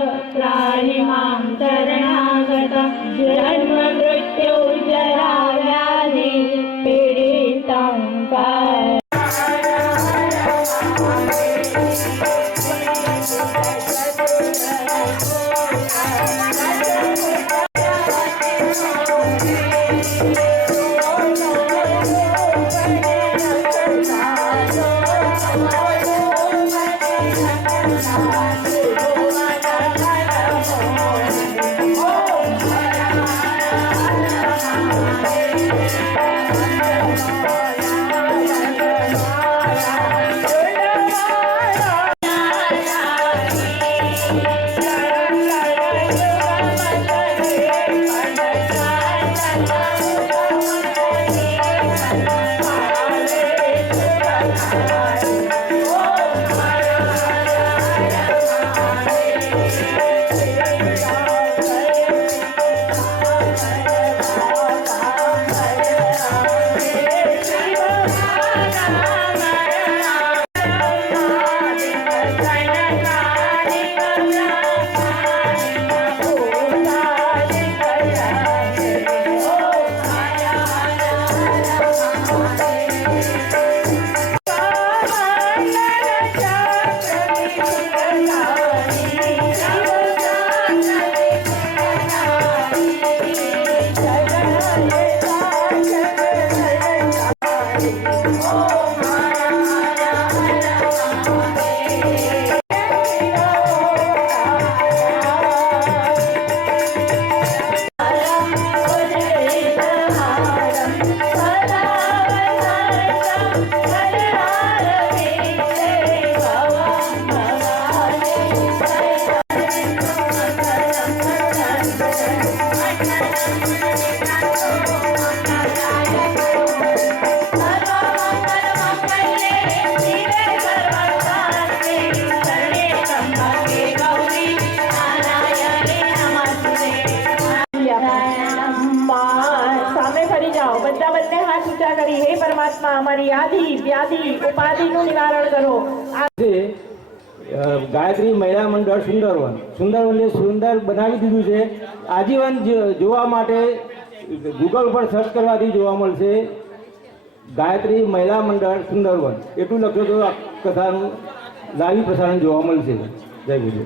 त्राहि मां शरणागतं जन्म मृत्यु जरा व्याधि पीडितं कर। બંને હાથ ઊંચા કરી હે પરમાત્મા અમારી આદિ વ્યાધિ ઉપાધિનું નિવારણ કરો। ગાયત્રી મહિલા મંડળ સુંદરવનને સુંદર બનાવી દીધું છે। આજીવન જોવા માટે ગૂગલ પર સર્ચ કરવાથી જોવા મળશે ગાયત્રી મહિલા મંડળ સુંદરવન એટલું લખ્યું તો કથાનું લાઈવ પ્રસારણ જોવા મળશે। જય ગુરુ।